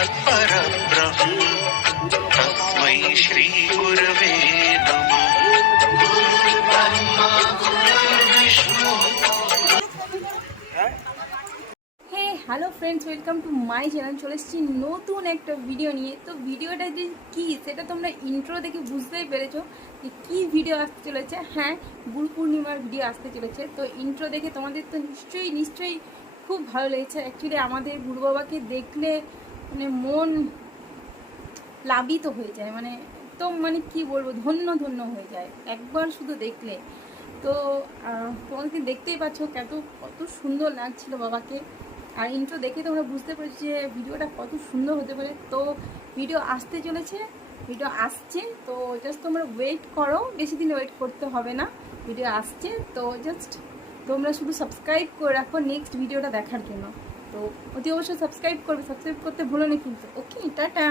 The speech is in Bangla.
साक्षात् परब्रह्म तस्मै श्री गुरवे नमः। गुरुर्ब्रह्मा गुरुर्विष्णु। Hello friends, welcome to my channel. চলে এসেছি নতুন একটা ভিডিও নিয়ে। তো ভিডিওটা যে কী সেটা তোমরা ইন্ট্রো দেখে বুঝতেই পেরেছো যে কী ভিডিও আসতে চলেছে। হ্যাঁ, গুরু পূর্ণিমার ভিডিও আসতে চলেছে। তো ইন্ট্রো দেখে তোমাদের তো নিশ্চয়ই খুব ভালো লেগেছে। অ্যাকচুয়ালি আমাদের গুরু বাবাকে দেখলে মানে মন প্লাবিত হয়ে যায়, মানে একদম মানে কি বলবো, ধন্য ধন্য হয়ে যায় একবার শুধু দেখলে। তো তোমাদেরকে দেখতেই পাচ্ছ কত সুন্দর লাগছিল বাবাকে। আর ইন্ট্রো দেখে তোমরা বুঝতে পেরেছো যে ভিডিওটা কত সুন্দর হতে পারে। তো ভিডিও আসতে চলেছে, ভিডিও আসছে। তো জাস্ট তোমরা ওয়েট করো, বেশি দিন ওয়েট করতে হবে না, ভিডিও আসছে। তো জাস্ট তোমরা শুধু সাবস্ক্রাইব করে রাখো নেক্সট ভিডিওটা দেখার জন্য। তো অতি অবশ্যই সাবস্ক্রাইব করবে, সাবস্ক্রাইব করতে ভুলো না কিন্তু। ওকে, টাটা।